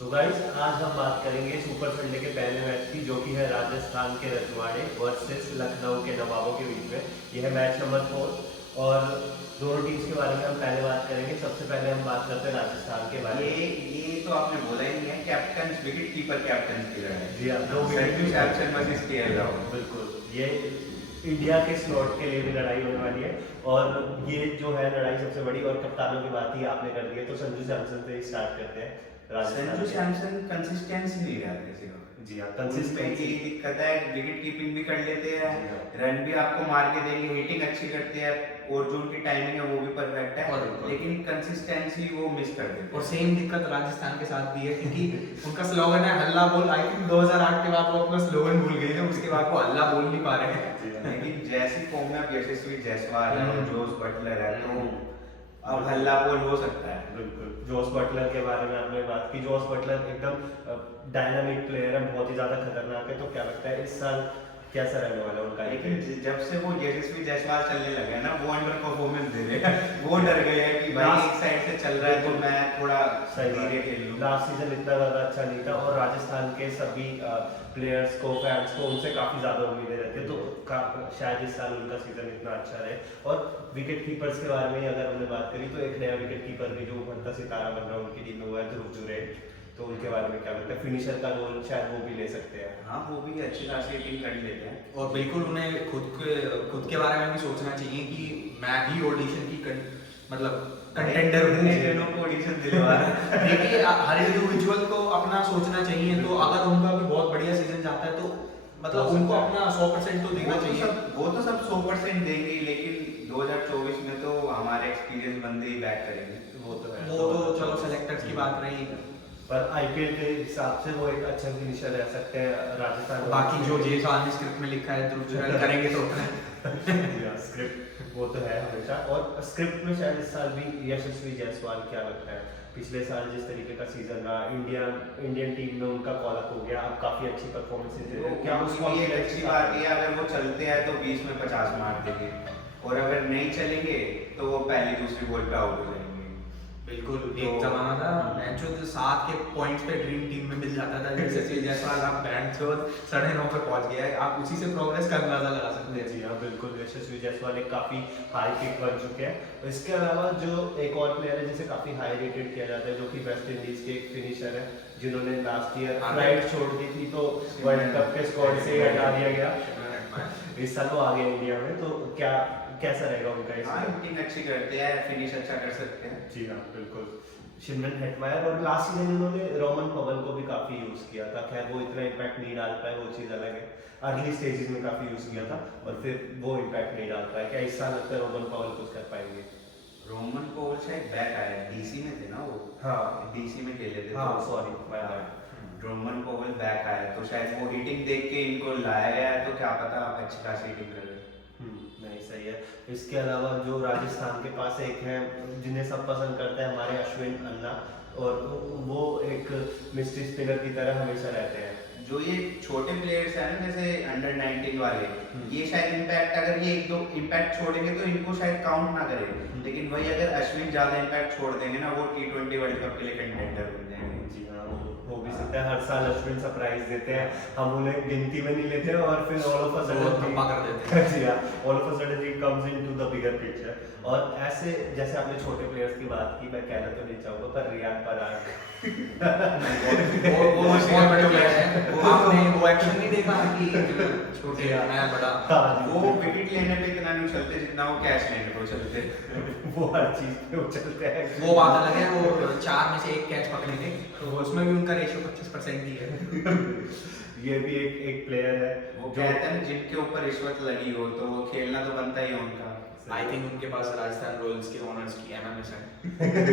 तो गाइस आज हम बात करेंगे सुपर संडे के पहले मैच की, जो कि है राजस्थान के रजवाड़े वर्सेस लखनऊ के नवाबों के बीच में। यह है मैच नंबर 4 और दोनों टीम्स के बारे में हम पहले बात करेंगे। सबसे पहले हम बात करते हैं राजस्थान के बारे में। ये तो आपने बोला ही नहीं है। कैप्टन विकेट कीपर कैप्टन की लड़ाई। जी हाँ, दो संजू सैमसन वर्सेस केएल राहुल। बिल्कुल, ये इंडिया के स्लॉट के लिए भी लड़ाई होने वाली है और ये जो है लड़ाई सबसे बड़ी। और कप्तानों की बात ही आपने कर दी है, तो संजू सैमसन से ही स्टार्ट करते हैं। संजू सैमसन कंसिस्टेंसी नहीं रहा किसी को। जी हाँ, कंसिस्टेंसी की दिक्कत है। विकेट कीपिंग भी कर लेते हैं, जी हाँ। रन भी आपको मार के देंगे, हिटिंग अच्छी करते हैं और जो उनकी टाइमिंग है वो भी परफेक्ट है, लेकिन कंसिस्टेंसी वो मिस कर देते और हैं। सेम दिक्कत राजस्थान के साथ भी है क्योंकि उनका स्लोगन है हल्ला बोल। आई थिंक 2008 के बाद वो अपना स्लोगन भूल गए थे, उसके बाद वो हल्ला बोल नहीं पा रहे हैं। जी हाँ। लेकिन जैसी फॉर्म में अब यशस्वी जायसवाल है और जोस बटलर है, तो अब बिल्कुल। हल्ला बोल हो सकता है। बिल्कुल, जोस बटलर के बारे में आपने बात की। जोस बटलर एकदम डायनामिक प्लेयर है, बहुत ही ज़्यादा खतरनाक है। तो क्या लगता है इस साल कैसा रहने वाला है उनका? लेकिन जब से वो यशस्वी जायसवाल चलने लगे ना, वो अंडर परफॉर्मेंस दे रहे हैं। वो डर गए हैं कि भाई एक साइड से चल रहा है तो मैं थोड़ा सही बात धीरे है। खेल लूं। लास्ट सीजन इतना ज़्यादा अच्छा नहीं था और राजस्थान के सभी प्लेयर्स को, फैंस को उनसे काफ़ी ज़्यादा उम्मीदें रहती है। तो शायद इस साल उनका सीजन इतना अच्छा रहे। और विकेट कीपर्स के बारे में अगर हमने बात करी, तो एक नया विकेट कीपर भी जो उभरता सितारा बन रहा है उनकी टीम में, वो है ध्रुव जुरैल। तो उनके बारे में क्या लगता है? फिनिशर का रोल शायद वो भी ले सकते हैं। हाँ, वो भी अच्छी खासी हिटिंग कर लेते हैं। और बिल्कुल उन्हें खुद के बारे में भी सोचना चाहिए कि मैं भी ऑडिशन की मतलब कंटेंडर हूँ। दोनों को ऑडिशन दिलवा रहा है। देखिए हर इंडिविजुअल को अपना सोचना चाहिए, तो अगर उनका भी बहुत बढ़िया सीजन जाता है तो मतलब उनको अपना 100% तो देना चाहिए। वो तो सब 100% देंगे ही, लेकिन 2024 में तो हमारे एक्सपीरियंस बंदे ही बैक करेंगे। वो तो है। वो तो चलो सेलेक्टर्स की बात रही, पर आईपीएल के हिसाब से वो एक अच्छा फिनिशर रह सकते हैं राजस्थान। बाकी जो जे साल में स्क्रिप्ट में लिखा है ध्रुव जुरैल करेंगे तो उतना स्क्रिप्ट वो तो है हमेशा। और स्क्रिप्ट में शायद इस साल भी यशस्वी जायसवाल, क्या लगता है पिछले साल जिस तरीके का सीजन रहा, इंडियन टीम में उनका कॉल अप हो गया, अब काफी अच्छी परफॉर्मेंस दे रहे हैं। क्या उसकी एक अच्छी बात है, अगर वो चलते हैं तो 20 में 50 मार देंगे, और अगर नहीं चलेंगे तो वो पहली दूसरी बॉल पे आउट हो जाएंगे। बिल्कुल एक जमाना था मैच जो 7 के पॉइंट्स पे ड्रीम टीम में मिल जाता था, जैसे जायसवाल आप बैंड से 9.5 पे पहुंच गया है, आप उसी से प्रोग्रेस का अंदाजा लगा सकते हैं। जी हाँ, बिल्कुल। यशस्वी जायसवाल एक काफी हाई पिक बन चुके हैं। इसके अलावा जो एक और प्लेयर है जिसे काफी हाई रेटेड किया जाता है, जो कि वेस्ट इंडीज के एक फिनिशर है, जिन्होंने लास्ट ईयर फ्लाइट छोड़ दी थी तो वर्ल्ड कप के स्क्वाड से ही हटा दिया गया। इस साल वो आ गए इंडिया में, तो क्या कैसा रहेगा उनका इस हाँ, साल? हिटिंग अच्छी करते हैं, फिनिश अच्छा कर सकते हैं। जी हाँ, बिल्कुल। शिमरन हेटमायर, और लास्ट सीजन उन्होंने रोमन पवन को भी काफी यूज किया था। खैर वो इतना इम्पैक्ट नहीं डाल पाए, वो चीज अलग है। अर्ली स्टेजेस में काफी यूज किया था और फिर वो इम्पैक्ट नहीं डाल पाए। क्या इस साल लगता है रोमन पवन कुछ कर पाएंगे? रोमन पोल शायद बैक आया, डीसी में थे ना वो। हाँ, डीसी में खेले थे। हाँ, तो sorry my bad. Rovman Powell back आया तो शायद वो हिटिंग देख के इनको लाया गया है, तो क्या पता अच्छी खासी हिटिंग कर रहे। नहीं, सही है। इसके अलावा जो राजस्थान के पास एक है जिन्हें सब पसंद करते हैं, हमारे अश्विन अन्ना, और वो एक मिस्ट्री स्पिनर की तरह हमेशा रहते हैं। जो ये छोटे प्लेयर्स हैं ना, जैसे अंडर 19 वाले, ये शायद इम्पैक्ट, अगर ये एक दो इम्पैक्ट छोड़ेंगे तो इनको शायद काउंट ना करें, लेकिन वही अगर अश्विन ज्यादा इम्पैक्ट छोड़ देंगे ना, वो T20 वर्ल्ड कप के लिए कंटेंडर बन जाएंगे। जी हाँ, हो भी सकता है। हर साल अश्विन सरप्राइज देते हैं, हम उन्हें गिनती में नहीं लेते और फिर ऑल ऑफ अ सडन धब्बा कर देते हैं। जी हाँ, all of a sudden he comes into the bigger picture. और ऐसे जैसे आपने छोटे प्लेयर्स की बात की, मैं कहना तो नहीं चाहूंगा, पर रियान पराग वो बहुत बड़े प्लेयर हैं। आपने वो एक्शन नहीं देखा कि छोटे मैं बड़ा, वो विकेट लेने पे इतना नहीं चलते जितना वो कैच लेने पे चलते। वो हर चीज पे उछलते हैं। वो बात अलग है। वो 4 में से 1 कैच पकड़ेंगे तो उसमें भी उनका रेशियो 25% ही है। ये भी एक प्लेयर है वो जो कहते हैं जिनके ऊपर रिश्वत लगी हो तो वो खेलना तो बनता ही है उनका। आई थिंक उनके पास राजस्थान रॉयल्स के ओनर्स की एमएमएस है।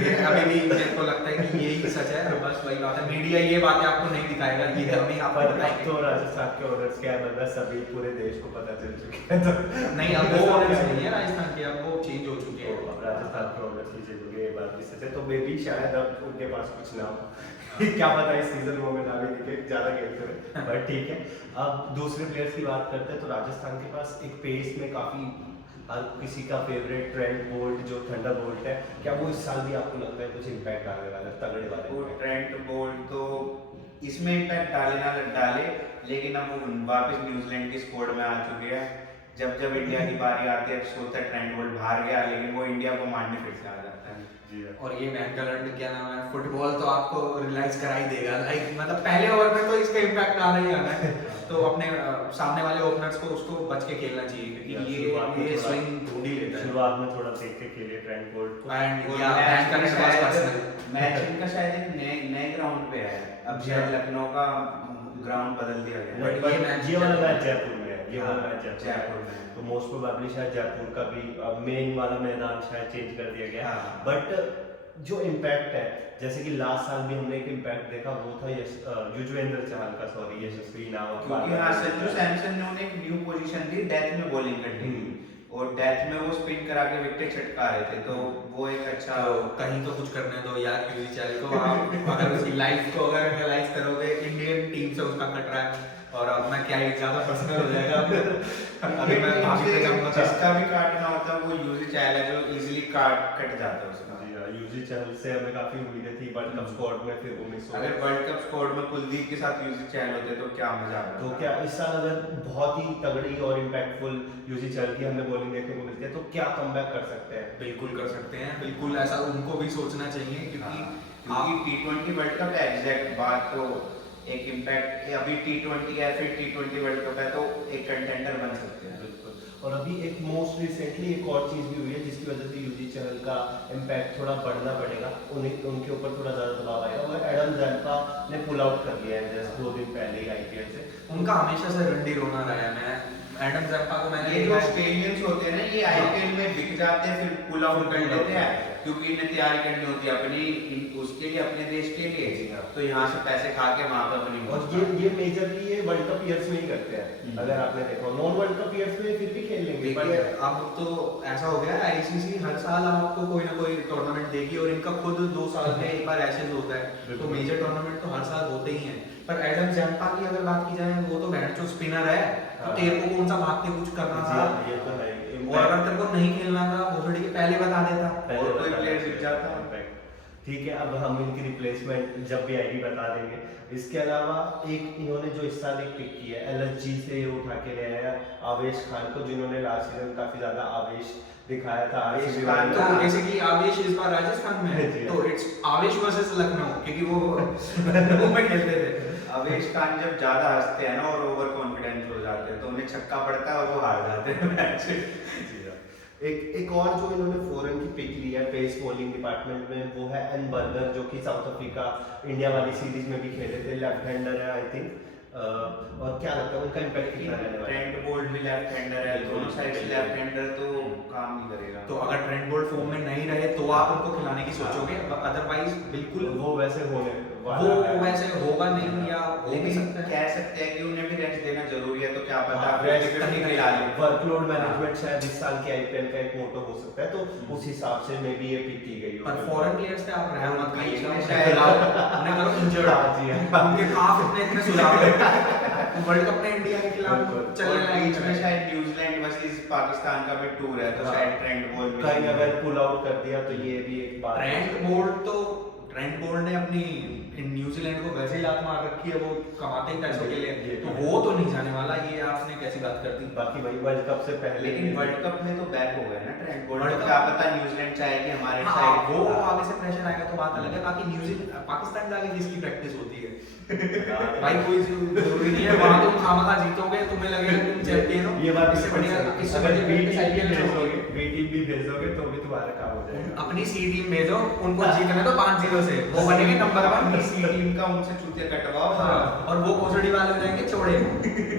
ये अभी भी मेरे को लगता है कि यही सच है। बस वही बात है, मीडिया ये बातें आपको नहीं दिखाएगा, ये हमें आपको पर अब बताएंगे। तो राजस्थान के ओनर्स क्या है, मतलब सभी पूरे देश को पता चल चुके हैं। तो नहीं, अब वो ओनर्स नहीं है राजस्थान के, अब वो चेंज हो चुके हैं। अब राजस्थान के ओनर्स भी चल गए, ये बात भी सच है। तो मे भी शायद अब उनके पास कुछ ना हो। क्या पता इस सीजन में ना भी दिखे, ज्यादा खेलते हुए, बट ठीक है। अब दूसरे प्लेयर्स की बात करते हैं, तो राजस्थान के पास एक पेस में काफी हर किसी का फेवरेट ट्रेंट बोल्ट जो थंडर बोल्ट है, क्या वो इस साल भी आपको लगता है कुछ इम्पैक्ट डालने वाला है, तगड़े वाले वो impact? ट्रेंट बोल्ट तो इसमें इम्पैक्ट डाले ना डाले, लेकिन अब वो वापस न्यूजीलैंड की स्क्वाड में आ चुके हैं। जब जब इंडिया की बारी आती है सोचता है ट्रेंट बोल्ट बाहर गया, लेकिन वो इंडिया को मारने फिर से आ जाता है। जी हाँ। और ये मैनकलंड क्या नाम है, फुटबॉल तो आपको रियलाइज करा ही देगा, लाइक मतलब पहले ओवर में तो इसका इम्पैक्ट आना ही आना है। तो अपने सामने वाले ओपनर्स को उसको बच के खेलना चाहिए, क्योंकि शुरुआत में ये थोड़ा- स्विंग ढूंढ ही लेता है। शुरुआत में थोड़ा देख के खेलिए ट्रेंट बोल्ट को। एंड वो या मैनकलंड वाज पर्सनल। मैच इनका शायद एक नए नए ग्राउंड पे है, अब जी शायद हाँ। लखनऊ का ग्राउंड बदल दिया गया है। But ये match ये वाला जयपुर मैच जयपुर में है, ये वाला हाँ, मैच जयपुर में है। तो मोस्ट प्रोबेबली शायद जयपुर का भी मेन वाला मैदान शायद चेंज कर दिया गया है। हाँ। बट जो इम्पैक्ट है, जैसे कि लास्ट साल भी हमने एक इम्पैक्ट देखा, वो था युजवेंद्र चहल का, सॉरी यशस्वी नाम। क्योंकि हाँ संजू सैमसन ने उन्हें एक न्यू पोजीशन दी, डेथ में बॉलिंग करनी थी, और डेथ में वो स्पिन करा के विकेट छटका रहे थे, तो वो एक अच्छा तो कहीं तो कुछ करने दो यार यूवी चैनल को। आप अगर उसकी लाइफ को अगर एनालाइज करोगे, इंडियन टीम से उसका कट रहा है, और अब मैं क्या ही ज्यादा पर्सनल हो जाएगा। अभी मैं भाभी पे जाऊंगा तो जिसका भी काटना होता है वो यूजी चैनल है, जो इजीली कट जाता है उसका। यूजी चहल से हमें काफी उम्मीदें थी वर्ल्ड कप स्क्वाड में, फिर वो मिस हो अगर गए। वर्ल्ड कप स्क्वाड में कुलदीप के साथ यूजी चैनल होते तो क्या मजा आता। तो क्या इस साल अगर बहुत ही तगड़ी और इम्पैक्टफुल यूजी चहल की हमें बॉलिंग देखने को मिलती है, तो क्या कमबैक कर सकते हैं? बिल्कुल कर सकते हैं, बिल्कुल ऐसा उनको भी सोचना चाहिए, क्योंकि क्योंकि T20 वर्ल्ड कप है, एग्जैक्ट बात तो एक इम्पैक्ट, अभी T20 है फिर T20 वर्ल्ड कप है, तो एक कंटेंडर बन सकते हैं। बिल्कुल। और अभी एक मोस्ट रिसेंटली एक और चीज़ भी हुई है जिसकी वजह से यूजी चहल का इम्पैक्ट थोड़ा बढ़ना पड़ेगा, उनके ऊपर थोड़ा ज़्यादा दबाव आएगा। वो एडम जैम्पा ने पुल आउट कर लिया है जस्ट 2 दिन पहले ही आईपीएल से। उनका हमेशा से रंडी रोना रहा है। मैं एडम जैम्पा को मैंने ये जो देखा है- ऑस्ट्रेलियंस होते हैं ना, ये आईपीएल में बिक जाते हैं, फिर पुल आउट कर लेते हैं, क्योंकि इन्हें तैयारी करनी होती है उसके लिए, अपने देश के लिए, तो यहाँ से पैसे खा के वहाँ पे अपनी और ये मेजरली ये वर्ल्ड कप ईयर्स में ही करते हैं। अगर आपने देखा नॉन वर्ल्ड कप ईयर्स में फिर भी खेल लेंगे, देखिए अब तो ऐसा हो गया है, आईसीसी हर साल आपको कोई ना कोई टूर्नामेंट देगी, और इनका खुद 2 साल में एक बार ऐसे होता है, तो बिल्कुल। मेजर टूर्नामेंट तो हर साल होते ही हैं। पर एडम जैम्पा की अगर बात की जाए, वो तो बैंड जो स्पिनर है, तो हाँ। तेरे को कौन सा भाग के कुछ करना था, ये तो है। और अगर तेरे को नहीं खेलना था वो थोड़ी के पहले बता देता। और कोई player दिख जाता है। ठीक है, अब हम इनकी रिप्लेसमेंट जब भी आएगी बता देंगे। इसके अलावा एक इन्होंने जो इस साल एक पिक की है एलएसजी से, ये उठा के ले आया आवेश खान को, जिन्होंने लास्ट सीजन काफी ज्यादा आवेश दिखाया था आवेश RCB खान वाले। तो जैसे कि आवेश इस बार राजस्थान में है, जी। तो इट्स आवेश वर्सेस लखनऊ, क्योंकि वो लखनऊ में खेलते थे। अवेश खान जब ज्यादा हंसते हैं ना और ओवर कॉन्फिडेंस हो जाते हैं, तो उन्हें छक्का पड़ता है और वो हार जाते हैं मैच। जी हाँ। एक और जो इन्होंने फॉरेन की पिक ली है पेस बॉलिंग डिपार्टमेंट में, वो है एन बर्गर, जो कि साउथ अफ्रीका इंडिया वाली सीरीज में भी खेले थे, लेफ्ट हैंडर है आई थिंक। और क्या लगता है उनका इम्पैक्ट कितना रहने वाला है? ट्रेंट बोल्ट भी लेफ्ट हैंडर है, दोनों साइड से लेफ्ट हैंडर, तो काम नहीं करेगा। तो अगर ट्रेंट बोल्ट फॉर्म में नहीं रहे तो आप उनको खिलाने की सोचोगे, अदरवाइज बिल्कुल वो वैसे होने वो वाला है। वैसे होगा नहीं, या हो भी लेकिन सकता है। कह सकते हैं कि उन्हें भी रेस्ट देना जरूरी है, तो क्या पता हाँ, फिर rest विकेट कहीं नहीं कहीं खिला ले। वर्कलोड मैनेजमेंट शायद इस साल के आईपीएल का एक मोटो हो सकता है, तो उस हिसाब से मे बी ये पिक की गई पर हो। फॉरेन प्लेयर्स पे आप रहम मत खाइएगा, बीच में उन्हें शायद- खिलाओ, उन्हें करो इंजर्ड। हाँ जी, हाँ। उनके काफ इतने सुझाव है वर्ल्ड कप में इंडिया के खिलाफ बिल्कुल। चलने और बीच में लायक है। शायद न्यूजीलैंड वर्सेस पाकिस्तान का भी टूर है, तो हाँ। शायद ट्रेंट बोल्ट कहीं अगर पुल आउट कर दिया तो ये भी एक बात है। ट्रेंट बोल्ट ने अपनी न्यूजीलैंड को वैसे ही लात मार रखी है, वो कमाते ही पैसों के लिए, ये तो तो वो तो नहीं जाने वाला। ये आपने कैसी बात कर दी। बाकी वही वर्ल्ड कप से पहले लेकिन वर्ल्ड कप में तो बैक हो गए ना ट्रेंट बोल्ट, वर्ल्ड तो कप- क्या पता न्यूजीलैंड चाहेगी हमारे हाँ, साइड वो आगे से प्रेशर आएगा तो बात अलग है। बाकी न्यूजीलैंड पाकिस्तान जाके किसकी प्रैक्टिस होती है भाई, कोई जरूरी नहीं है, वहां तुम खामखा जीतोगे, तुम्हें लगेगा तुम चैंपियन हो। ये बात इससे बढ़िया इससे अगर बढ़िया बी practice टीम IPL भी में भेजोगे, होगी। बी टीम भी भेजोगे तो भी तुम्हारा काम हो जाएगा। अपनी सी टीम भेजो, उनको जीतना तो 5-0 से, वो बनेंगे नंबर 1। अपनी सी टीम का उनसे चूतिया कटवाओ। हाँ, और वो कोसड़ी वाले हो जाएंगे चौड़े,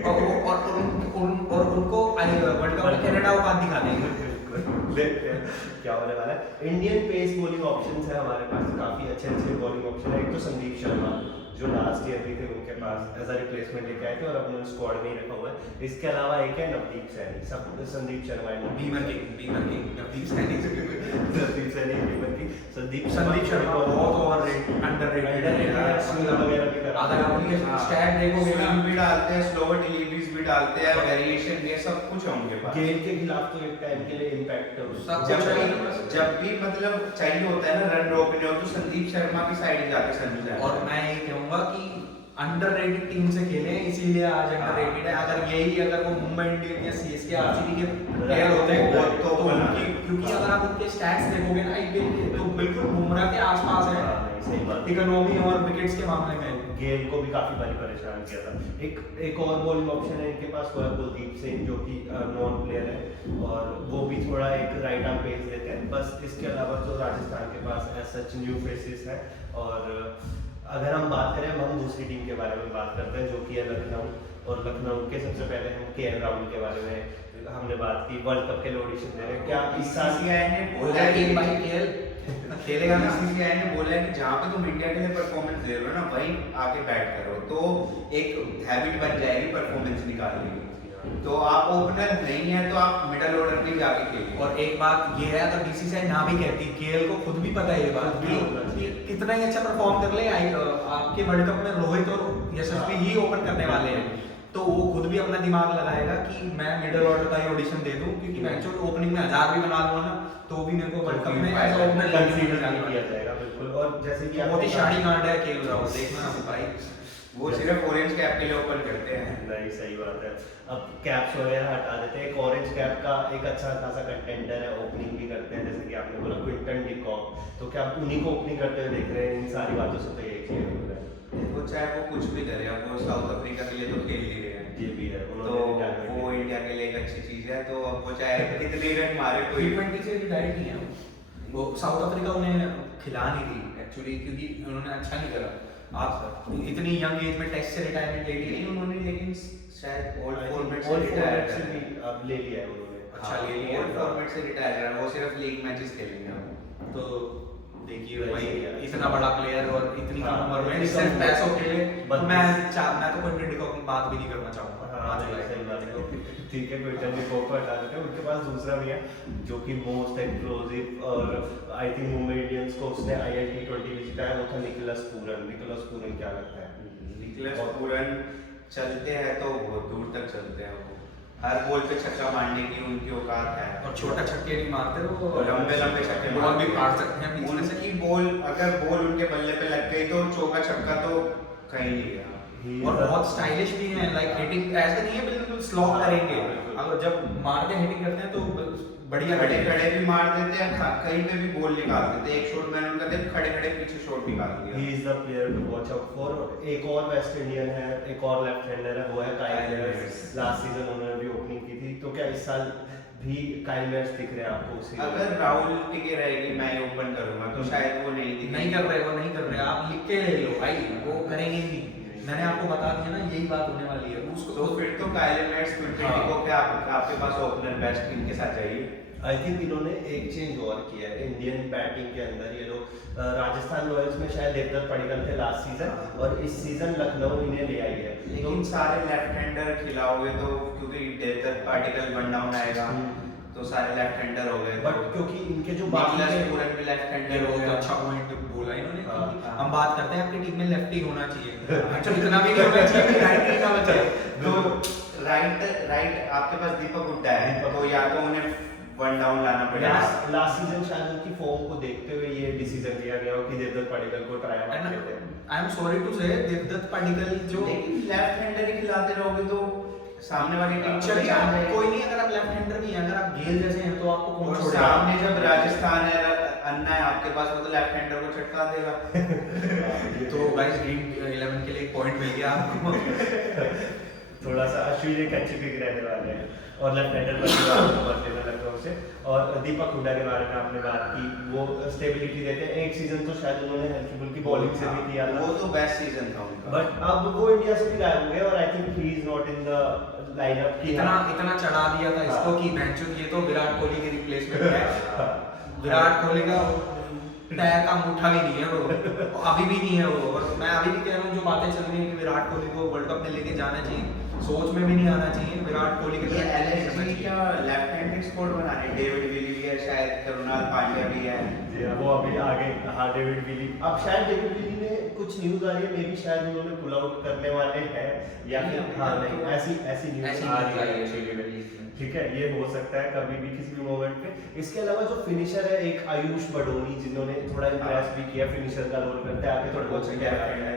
और उनको वर्ल्ड कप में कनाडा औकात दिखा देंगे। बिल्कुल। देखते हैं क्या होने वाला है। इंडियन पेस बॉलिंग ऑप्शंस है हमारे पास, काफी अच्छे बॉलिंग ऑप्शन है। एक तो संदीप शर्मा जो लास्ट ईयर भी थे उनके पास एज अ रिप्लेसमेंट लेके आए थे और अपने स्क्वाड में ही रखा हुआ है। इसके अलावा एक है नवदीप सैनी, सब संदीप शर्मा है, बीमर किंग नवदीप सैनी से नवदीप सैनी बीमर की, संदीप संदीप शर्मा बहुत ओवररेटेड, अंडररेटेड है यार। स्पिनर वगैरह भी कर अगर आप उनके स्टैट देखोगे ना, स्विंग भी डालते हैं, स्लोवर डिलीवरीज भी डालते हैं, वेरिएशन ये सब कुछ है उनके पास। गेल के खिलाफ तो एक टाइम के लिए इम्पैक्ट सब जब भी मतलब चाहिए होता है ना रन रोकने हो तो संदीप शर्मा की साइड जाके संजू सैमसन। और मैं ये कहूंगा कि अंडररेटेड टीम से खेले इसीलिए आज अंडररेटेड है। अगर वो मुंबई इंडियंस या सीएसके आरसीबी के प्लेयर होते हैं तो उनकी, क्योंकि अगर आप उनके स्टैट्स देखोगे ना आईपीएल के, तो बिल्कुल बुमराह के आसपास है सही बात। इकोनॉमी और विकेट्स के मामले में। गेल को भी काफी बारी परेशान किया था। एक और बॉलिंग ऑप्शन है इनके पास, वो है कुलदीप सिंह, जो कि नॉन प्लेयर है और वो भी थोड़ा एक राइट आर्म पेस देते हैं। बस इसके अलावा तो राजस्थान के पास सच न्यू फेसेस है। और अगर हम बात करें, हम दूसरी टीम के बारे में बात करते हैं जो कि है लखनऊ। और लखनऊ के सबसे पहले हम केएल राहुल के बारे में हमने बात की, वर्ल्ड कप के लिए ऑडिशन दे रहे हैं। क्या इस साल बीसीसीआई ने बोला है कि भाई केएल खेलेगा ना, बीसीसीआई ने बोला है कि जहाँ पे तुम इंडिया के लिए परफॉर्मेंस दे रहे हो ना वहीं आके बैट करो, तो एक हैबिट बन जाएगी परफॉर्मेंस निकालने की। तो आप ओपनर नहीं है तो आप मिडल ऑर्डर में जाके खेलिए। और एक बात ये है, अगर बीसीसीआई ना भी कहती, केएल को खुद भी पता है ये बात कि कितना ही अच्छा परफॉर्म कर ले, आपके वर्ल्ड कप में रोहित और यशस्वी ही ओपन करने वाले हैं, तो वो खुद भी अपना दिमाग लगाएगा कि मैं मिडल ऑर्डर का ही ऑडिशन दे दूं, क्योंकि मैं जो ओपनिंग में 1000 भी बना लूंगा ना तो भी मेरे को वर्ल्ड कप में एज ओपनर कंसीडर नहीं किया जाएगा। बिल्कुल। और जैसे कि बहुत ही शाड़ी कांड है केएल राहुल, देखना भाई वो सिर्फ ऑरेंज कैप के लिए ओपन करते हैं। नहीं, सही बात है। अब कैप्स वगैरह हटा देते हैं, एक ऑरेंज कैप का एक अच्छा खासा कंटेंडर है, ओपनिंग भी करते हैं जैसे कि आपने बोला क्विंटन डिकॉक, तो क्या आप उन्हीं को ओपनिंग करते हुए देख रहे हैं? इन सारी बातों से तो एक क्लियर हो रहा है। देखो चाहे वो कुछ भी करे, अब वो साउथ अफ्रीका के लिए तो खेल ही रहे हैं, ये भी है, तो उन्होंने retirement वो लिया। इंडिया के लिए एक अच्छी चीज है। तो अब वो चाहे कितने रन मारे कोई T20 से रिटायर नहीं है वो, साउथ अफ्रीका उन्हें खिला नहीं थी एक्चुअली, क्योंकि उन्होंने अच्छा नहीं करा। आप इतनी यंग एज में टेस्ट से रिटायरमेंट ले ली नहीं उन्होंने, लेकिन शायद ओल्ड फॉर्मेट से ऑल रिटायर फॉर्मेट से भी अब ले लिया है उन्होंने। अच्छा ले लिया। ओल्ड फॉर्मेट से रिटायर है, वो सिर्फ लीग मैचेस खेलेंगे अब। तो देखिए वही भाई है। इतना बड़ा प्लेयर और इतनी कम हाँ, उम्र में इतनी सिर्फ कम पैसों के लिए, बस- मैं तो क्विंटन डिकॉक की बात भी नहीं करना चाहूंगा। हाँ, सही बात है। ठीक है, क्विंटन डिकॉक को हटा देते हैं। उनके पास दूसरा भी है जो कि मोस्ट एक्सप्लोसिव, और आई थिंक मुंबई इंडियंस को उसने IIT T20 भी जिताया, वो था निकोलस पूरन। निकोलस पूरन क्या लगता है? निकलस पूरन चलते हैं तो बहुत दूर तक चलते हैं, वो हर बॉल पे छक्का मारने की उनकी औकात है। और छोटा छक्के नहीं मारते वो, और लंबे लंबे छक्के बॉल भी काट सकते हैं बीच में से। उनकी बॉल, अगर बॉल उनके बल्ले पे लग गई तो चौका छक्का तो कहीं नहीं गया। और बहुत स्टाइलिश भी हैं, लाइक हिटिंग ऐसे नहीं है बिल्कुल स्लो करेंगे, अगर जब मारते हिटिंग करते हैं तो बढ़िया खड़े खड़े भी मार देते हैं, कहीं पे भी बॉल निकाल देते हैं। एक शॉट मैंने उनका देख खड़े खड़े पीछे शॉट निकाल दिया। He is the player to watch out for. एक और वेस्ट इंडियन है, एक और लेफ्ट हैंडर है, वो है काइल मेयर्स। लास्ट सीजन उन्होंने भी ओपनिंग की थी, तो क्या इस साल भी काइल मेयर्स दिख रहे हैं आपको उसी? अगर राहुल टिके रहेगी मैं ओपन करूंगा तो शायद वो नहीं दिखेगी। नहीं कर रहे, वो नहीं कर रहे, आप लिख के ले लो भाई, वो करेंगे ही नहीं। मैंने आपको बता दिया ना, यही बात होने वाली है उसको। तो फिर तो काइल मेयर्स क्विंटन डिकॉक के आपके पास ओपनर बेस्ट टीम के साथ चाहिए। आई थिंक इन्होंने एक चेंज और किया है इंडियन बैटिंग के अंदर। ये लोग राजस्थान रॉयल्स में शायद देवदत्त पडिक्कल थे लास्ट सीजन, और इस सीजन लखनऊ इन्हें ले आई है। लेकिन सारे लेफ्ट हैंडर खिलाओगे तो, क्योंकि देवदत्त पार्टिकल वन डाउन आएगा तो सारे लेफ्ट हैंडर हो गए। बट क्योंकि इनके जो बाकी बाकी के पूरन भी लेफ्ट हैंडर ये हो बहुत गया। अच्छा पॉइंट बोला इन्होंने कि हाँ। हम बात करते हैं आपकी टीम में लेफ्टी होना चाहिए, अच्छा इतना भी नहीं होना चाहिए कि राइट ही ना बचे। तो राइट आपके पास दीपक हुड्डा है, तो या तो उन्हें वन डाउन लाना पड़ेगा। लास्ट सीजन शायद उनकी फॉर्म को देखते हुए ये डिसीजन लिया गया हो कि देवदत्त पडिक्कल को ट्राई आउट करते हैं। आई एम सॉरी टू से देवदत्त पडिक्कल जो, लेकिन लेफ्ट हैंडर ही खिलाते रहोगे तो सामने वाली टीम को चलिए पहचान आप जाएगी। कोई नहीं, अगर आप लेफ्ट हैंडर भी हैं, अगर आप गेल जैसे हैं तो आपको कौन और छोड़ेगा? सामने जब राजस्थान है, अन्ना है आपके पास, वो तो लेफ्ट हैंडर को छटका देगा। तो गाइस ड्रीम 11 के लिए एक पॉइंट मिल गया आपको। थोड़ा सा अश्विन एक अच्छी पिक रहने वाले हैं, और लेफ्ट हैंडर पर लखनऊ से। और दीपक हुड्डा के बारे में आपने बात की, वो स्टेबिलिटी देते हैं। एक सीजन तो शायद उन्होंने हल्की फुल्की बॉलिंग से भी किया था, वो तो बेस्ट सीजन था उनका। बट अब वो इंडिया से भी गायब हो गए, और I think he is not in the lineup की। इतना चढ़ा दिया था इसको कि बेंचो ये तो विराट कोहली की रिप्लेसमेंट है। विराट कोहली का पैर का अंगूठा भी नहीं है वो, अभी भी नहीं है वो। और मैं अभी भी कह रहा हूँ, जो बातें चल रही हैं कि विराट कोहली को वर्ल्ड कप में लेके जाना चाहिए, सोच में भी नहीं आना चाहिए विराट कोहली के ये तरह एलएसजी चाहिए। क्या लेफ्ट हैंडेड स्कोर बना रहे हैं, डेविड विली भी है शायद, करुणाल पांड्या भी है। जी हाँ, वो अभी आगे, हाँ डेविड विली, अब शायद डेविड विली ने कुछ न्यूज आ रही है, मे बी शायद उन्होंने पुल आउट करने वाले हैं या फिर हाँ नहीं, ऐसी न्यूज ऐसी आ न्यूज़ आई रही है है। प्रीमियर लीग में। ठीक है, ये हो सकता है कभी भी किसी भी मोमेंट पे। इसके अलावा जो फिनिशर है एक आयुष बडोनी, जिन्होंने थोड़ा इम्प्रेस भी किया, फिनिशर का रोल करते हैं, आगे थोड़ा बहुत कैप्टन है।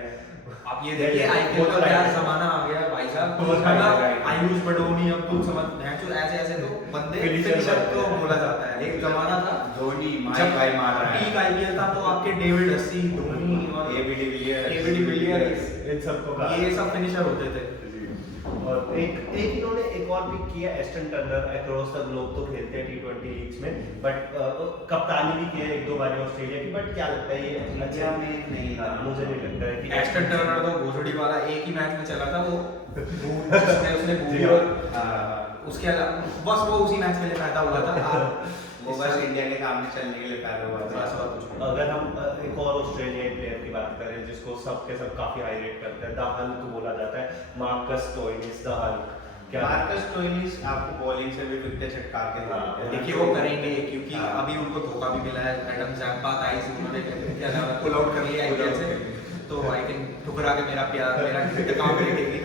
आप ये देखिए आईपीएल का क्या जमाना आ गया भाई साहब, वो तो right, right. आयुष बडोनी, अब्दुल समद, ऐसे ऐसे तो बंदे Finisher फिनिशर बनते तो हैं। बोला जाता है। एक जमाना था धोनी जब माई भाई मार रहा पीक है, आईपीएल था तो आपके डेविड हसी, धोनी और एबी डिविलियर्स, इन सबको कहा। ये सब फिनिशर होते थे। और एक इन्होंने एक और पिक किया, Ashton Turner, across the globe तो खेलते हैं टी20 लीग्स में, बट कप्तानी भी की है एक दो बार ऑस्ट्रेलिया की, बट क्या लगता है ये इंडिया में नहीं था। मुझे नहीं लगता है कि एस्टन टर्नर तो भोसड़ी वाला एक ही मैच में चला था, वो जिसमें उसने जी बूही हाँ। और उसके अलावा बस वो उसी मैच के लिए पैदा हुआ था। वो बस इंडिया के सामने चलने के लिए पैदा हुआ बस था। और कुछ नहीं। अगर हम एक और ऑस्ट्रेलियाई प्लेयर की बात करें जिसको सब के सब काफी हाई रेट करते हैं, द हल्क बोला जाता है, मार्कस स्टोइनिस द हल्क। क्या मार्कस स्टोइनिस आपको बॉलिंग से भी फिफ्टे छटका के हाँ, देते हैं। देखिए वो करेंगे क्योंकि हाँ। अभी उनको धोखा भी मिला है। एडम जैम्पा आई थी, उन्होंने क्या नाम है, पुल आउट कर लिया आईपीएल से, तो आई कैन ठुकरा के मेरा प्यार मेरा काम देखेगी।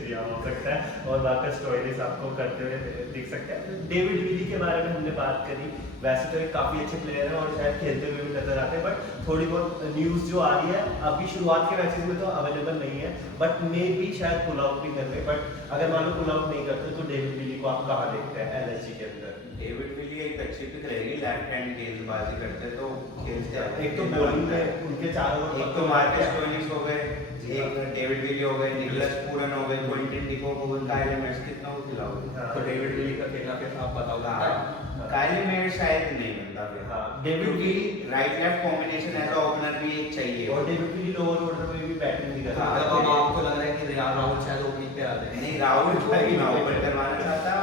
जी हाँ, हो सकता है। और मार्कस स्टोइनिस आपको करते हुए दिख सकते हैं। डेविड विली के बारे में हमने बात करी, वैसे तो एक काफी अच्छे प्लेयर हैं और शायद खेलते हुए भी नजर आते हैं, बट थोड़ी बहुत न्यूज जो आ रही है अभी शुरुआत के मैचेस में तो अवेलेबल नहीं है, बट मे भी शायद पुल आउट भी कर ले। बट अगर मान लो पुल आउट नहीं करते तो डेविड विली को आप कहाँ देखते हैं एलएसजी के अंदर? डेविड विली एक अच्छी पिक रहेगी, लेफ्ट हैंड गेंदबाजी करते तो खेलते हैं। एक तो बॉलिंग में उनके चारों ओर एक तो मार्कस स्टोइनिस हो गए, एक डेविड विली हो गए, निकोलस पूरन हो गए, क्विंटन डिकॉक हो गए, काइले मेट्स, कितना वो खिलाओगे? तो डेविड विली का खेलना फिर आप बताओ बनता है? काइले मेट्स शायद नहीं बनता फिर। हाँ, क्योंकि राइट लेफ्ट कॉम्बिनेशन ऐसा ओपनर भी एक चाहिए। और डेविड विली लोअर ऑर्डर में भी बैटिंग नहीं करता। हाँ, तो अब आपको लग रहा है कि रियान राहुल शायद ओपनिंग पे आते हैं। नहीं, राहुल को भी मैं ओपन करवाना चाहता,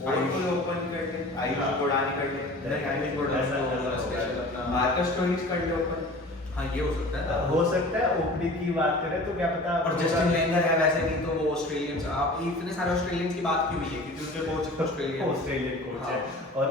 और कोई ओपन कर ले, आयुष कोडानी कर ले, नहीं, आयुष कोडानी को स्पेशल अपना मार्कस स्टोइनिस कर ले ओपन। हाँ ये हो सकता है। हो सकता है ओपनिंग की बात करें तो क्या पता। और जस्टिन लेंगर है वैसे भी, तो वो ऑस्ट्रेलियंस, आप इतने सारे ऑस्ट्रेलियंस की बात क्यों हुई है क्योंकि उनके कोच ऑस्ट्रेलियन कोच है। हाँ। और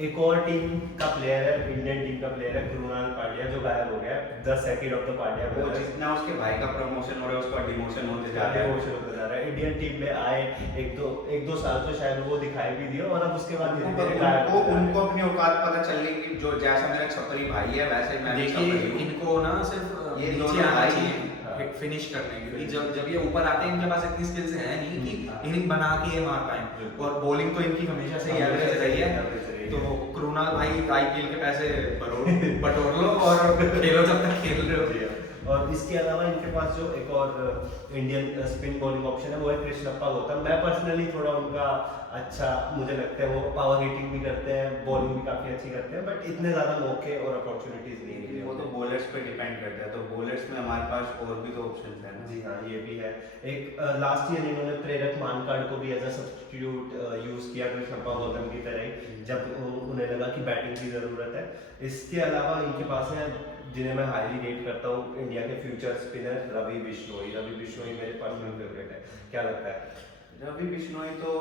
एक और टीम का प्लेयर है, इंडियन टीम का प्लेयर है कृणाल पांड्या, जो गायब हो गया है, the second of the Pandya वो brothers। जितना उसके भाई का प्रमोशन हो रहा है उसका डिमोशन होते जा रहा है। डिमोशन होता जा रहा है। इंडियन टीम में आए एक दो साल तो शायद वो दिखाई भी दिए, और अब उसके बाद धीरे धीरे गायब हो जा रहे हैं। उनको अपनी औकात पता चल रही कि जो जैसा मेरा छपरी भाई है वैसे ही मैं भी देखिए छपरी हूँ। इनको ना सिर्फ ये नीचे दोनों आना भाई चाहिए हाँ। फिनिश करने के लिए। जब ये ऊपर आते हैं इनके पास इतनी स्किल्स है नहीं कि इनिंग बना के ये मार पाए, और बॉलिंग तो इनकी हमेशा से ही एवरेज रही है। तो कृणाल भाई आईपीएल के पैसे बटोर लो और खेलो जब तक खेल रहे हो। और इसके अलावा इनके पास जो एक और इंडियन स्पिन बॉलिंग ऑप्शन है वो है कृष्णप्पा गौतम। मैं पर्सनली थोड़ा उनका अच्छा मुझे लगता है, वो पावर हिटिंग भी करते हैं, बॉलिंग भी काफी अच्छी करते हैं, बट इतने ज्यादा मौके और अपॉर्चुनिटीज नहीं मिली। वो तो बॉलर्स पे डिपेंड करता है, तो बॉलर्स में हमारे पास और भी तो ऑप्शन है ना। जी हाँ, ये भी है। एक लास्ट ईयर इन्होंने प्रेरक मानकाड़ को भी एज अ सब्स्टिट्यूट यूज किया कृष्णप्पा गौतम की तरह ही, जब उन्हें लगा कि बैटिंग की जरूरत है। इसके अलावा इनके पास है जिन्हें मैं हाईली रेट करता हूँ, इंडिया के फ्यूचर स्पिनर रवि बिश्नोई। रवि बिश्नोई मेरे पर्सनल फेवरेट है, क्या लगता है? रवि बिश्नोई तो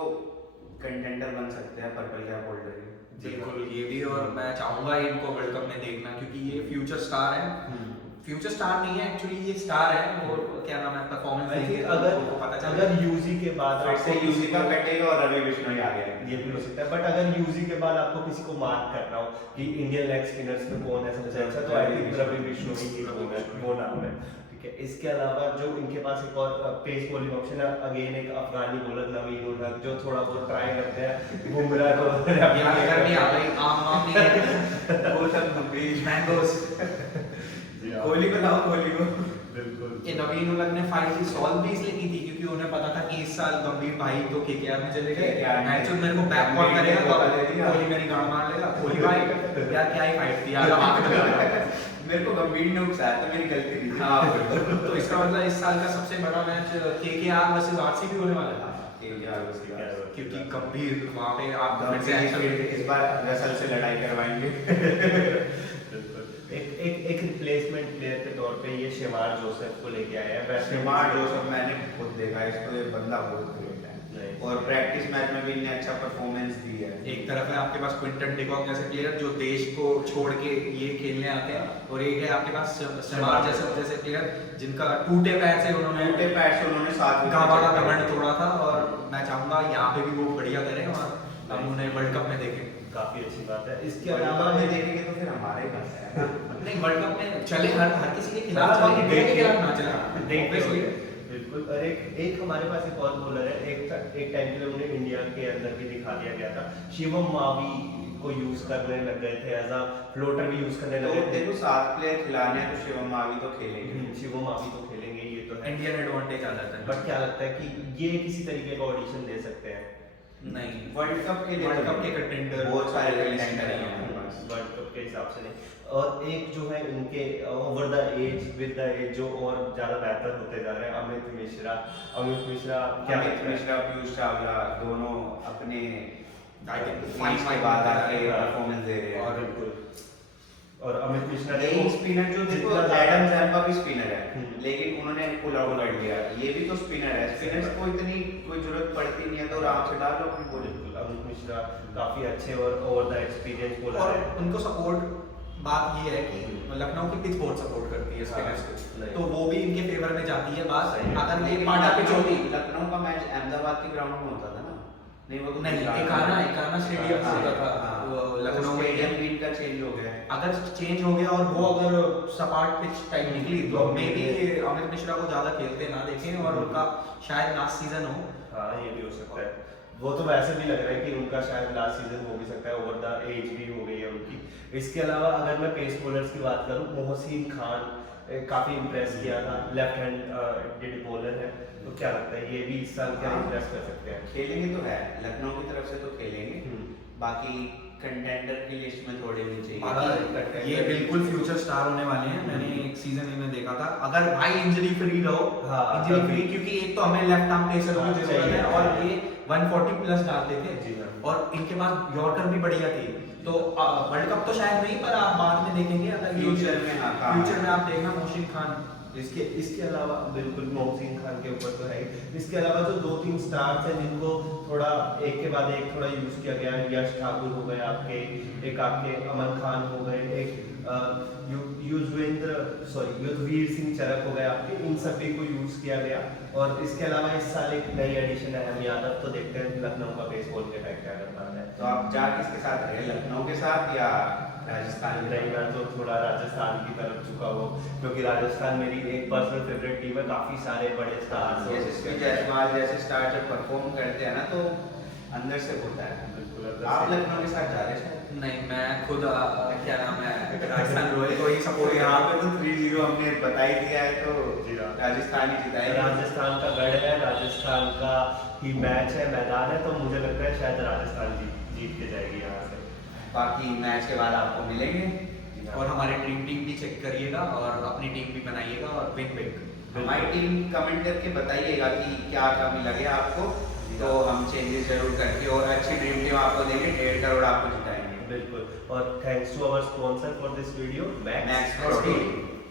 कंटेंडर बन सकते हैं पर्पल कैप होल्डर की। बिल्कुल, ये भी, और मैं चाहूंगा इनको वर्ल्ड कप में देखना क्योंकि ये फ्यूचर स्टार है। फ्यूचर स्टार नहीं है एक्चुअली, ये स्टार है, और क्या नाम है, परफॉर्मेंस I think देखिए तो पता चलेगा। अगर यूजी के बाद फिर से आपको यूसी किसी का को- कटेगा और रवि बिश्नोई आ गया। ये भी हो सकता है, बट अगर यूजी के बाद आपको किसी को मार्क करना हो कि इंडियन लेग स्पिनर्स में कौन है सबसे अच्छा, तो आई थिंक रवि बिश्नोई ही वो नाम है। ठीक है, इसके अलावा जो इनके पास एक और पेस बॉलिंग ऑप्शन है, अगेन एक अफगानी बॉलर नवीन उल हक, जो थोड़ा बहुत ट्राई करते हैं बुमराह को यहाँ गर्मी आ गई, आम नहीं है, वो सब गंभीर मैंगोस। कोहली को लाओ, कोहली को। बिल्कुल। ये नवीन उलग ने फाइनली सॉल्व भी इसलिए की थी क्योंकि उन्हें पता था कि इस साल गंभीर भाई तो केकेआर में चले गए, KKR में। मैच मेरे को बैक कॉल गंभीर करेगा ने तो धोखा दे दिया। कोहली मेरी गांड मार लेगा। कोहली भाई यार क्या ही फाइट थी यार, मेरे को गंभीर ने उकसाया तो मेरी गलती नहीं थी। हाँ, तो इसका मतलब इस साल का सबसे बड़ा मैच केकेआर वर्सेस आरसीबी होने वाला है क्योंकि गंभीर वहाँ पे आप फिर से इस बार रसल से लड़ाई करवाएंगे। एक एक रिप्लेसमेंट प्लेयर के तौर पे ये शेमार जोसेफ को लेके आए हैं वैसे शेमार जोसेफ मैंने खुद देखा है इसको, ये बंदा बहुत ग्रेट है Nice. और प्रैक्टिस मैच में भी इन्हें अच्छा परफॉर्मेंस दी है। एक तरफ है आपके पास क्विंटन डिकॉक जैसे प्लेयर जो देश को छोड़ के ये खेलने आते हैं, और एक है आपके पास शेमार जैसे प्लेयर जिनका टूटे पैर से छोटे उन्होंने पैर से उन्होंने साथ में गावा का कमांड तोड़ा था, और मैं चाहूंगा यहाँ पे भी वो बढ़िया करें और हम उन्हें वर्ल्ड कप में देखें। काफी अच्छी बात है। इसके वर्ल्ड अलावा कप में देखेंगे तो फिर हमारे पास है नहीं, वर्ल्ड कप में चले हर किसी के खिलाफ हाँ, चले, इंडिया के खिलाफ ना चले देखते obviously। हुए। बिल्कुल। और एक हमारे पास एक और बॉलर है, एक टाइम के लिए उन्हें इंडिया के अंदर भी दिखा दिया गया था, शिवम मावी को यूज करने लग गए थे, एज अ फ्लोटर भी यूज करने तो लगे थे। देखो 7 प्लेयर खिलाने हैं तो शिवम मावी तो खेलेंगे। शिवम मावी तो खेलेंगे, ये तो है। इंडियन एडवांटेज आ जाता है। बट क्या लगता है कि ये किसी तरीके का ऑडिशन दे सकते हैं? नहीं, वर्ल्ड कप के लिए वर्ल्ड कप के कंटेंडर बहुत सारे कंटेंडर हैं हमारे पास। वर्ल्ड कप के हिसाब से नहीं। और एक जो है उनके over the edge with the edge जो और ज्यादा बेहतर होते जा रहे हैं, अमित मिश्रा क्या अमित मिश्रा, पीयूष चावला दोनों अपने I think फाइनल के बाद आके हाँ। परफॉर्मेंस दे रहे और हैं। बिल्कुल। और अमित मिश्रा ने एक स्पिनर जो देखो जितना एडम जैम्पा भी स्पिनर है, लेकिन उन्होंने पुल आउट कर लिया। ये भी तो स्पिनर है, स्पिनर्स को इतनी कोई जरूरत पड़ती नहीं है तो आराम से डाल लो अपनी बॉलिंग। बिल्कुल अमित मिश्रा काफी अच्छे और ओवर द एक्सपीरियंस बॉलर और है। उनको सपोर्ट बात ये है कि लखनऊ की पिच बहुत सपोर्ट करती है स्पिनर्स को, नहीं। तो वो भी इनके फेवर में जाती है बात। सही है। अगर ये लेकिन पाटा पिच होती लखनऊ का मैच अहमदाबाद के ग्राउंड में होता था ना? नहीं वो तो नहीं, एकाना स्टेडियम से होता था वो लखनऊ में। स्टेडियम भी इनका चेंज हो गया है। अगर चेंज हो गया और वो अगर सपाट पिच टाइप निकली तो मे बी अमित मिश्रा को ज्यादा खेलते ना देखें और उनका शायद लास्ट सीजन हो। हाँ ये भी हो सकता है। वो तो वैसे भी लग रहा है कि उनका शायद लास्ट सीजन हो भी सकता है, ओवर द एज भी हो गई है उनकी। इसके अलावा अगर मैं पेस बॉलर्स की बात करूं, मोहसिन खान काफी इम्प्रेस किया था, लेफ्ट हैंड बॉलर है, तो क्या लगता है ये भी इस साल क्या इम्प्रेस कर सकते हैं? खेलेंगे तो है, लखनऊ की तरफ से तो खेलेंगे। बाकी कंटेंडर की लिस्ट में थोड़े नीचे बाकी ये बिल्कुल फ्यूचर स्टार होने वाले हैं। मैंने एक सीजन इन्हें देखा था, अगर भाई इंजरी फ्री रहो, हाँ, इंजरी तभी। फ्री, क्योंकि एक तो हमें लेफ्ट आर्म पेसर की जरूरत है चाहिए। और ये 140 प्लस डालते थे जी हाँ। और इनके पास यॉर्कर भी बढ़िया थी। तो वर्ल्ड कप तो शायद नहीं, पर आप बाद में देखेंगे अगर फ्यूचर में। हाँ, फ्यूचर में आप देखना मोहसिन खान। इसके अलावा बिल्कुल मोहसिन खान के ऊपर तो है ही। इसके अलावा जो 2-3 स्टार्स हैं जिनको थोड़ा एक के बाद एक थोड़ा यूज किया गया है, यश ठाकुर हो गए आपके, एक आपके अमन खान हो गए, एक युद्धवीर सिंह चरक हो गए आपके, इन सभी को यूज किया गया। और इसके अलावा इस साल एक नई एडिशन है अहम यादव, तो देखते हैं लखनऊ का बेसबॉल के टाइम क्या कर पाता है। तो आप जा किसके साथ रहे, लखनऊ के साथ या राजस्थान के? नहीं, मैं तो थोड़ा राजस्थान की तरफ झुका हूँ, क्योंकि राजस्थान मेरी एक पर्सनल फेवरेट टीम है, काफी सारे बड़े स्टार्स हैं। यशस्वी जायसवाल जैसे स्टार जब परफॉर्म करते हैं ना तो अंदर से होता है। बिल्कुल। आप लखनऊ के साथ जा रहे हैं? नहीं, मैं खुद क्या नाम है राजस्थान रॉयल को ही सपोर्ट यहाँ पे तो 3-0 हमने बता ही दिया है, तो जी हाँ। राजस्थान ही जिताएगा। राजस्थान का गढ़ है, राजस्थान का ही मैच है, मैदान है, तो मुझे लगता है शायद राजस्थान जीत के जाएगी यहाँ से। बाकी मैच के बाद आपको मिलेंगे और हमारी ड्रीम टीम भी चेक करिएगा और अपनी टीम भी बनाइएगा और विन विन। हमारी टीम कमेंट करके बताइएगा कि क्या कमी लगे आपको, तो हम चेंजेस जरूर करके और अच्छी ड्रीम टीम आपको देंगे, 1.5 करोड़ आपको जिताएंगे। बिल्कुल। और thanks to our sponsor for this video, Max protein.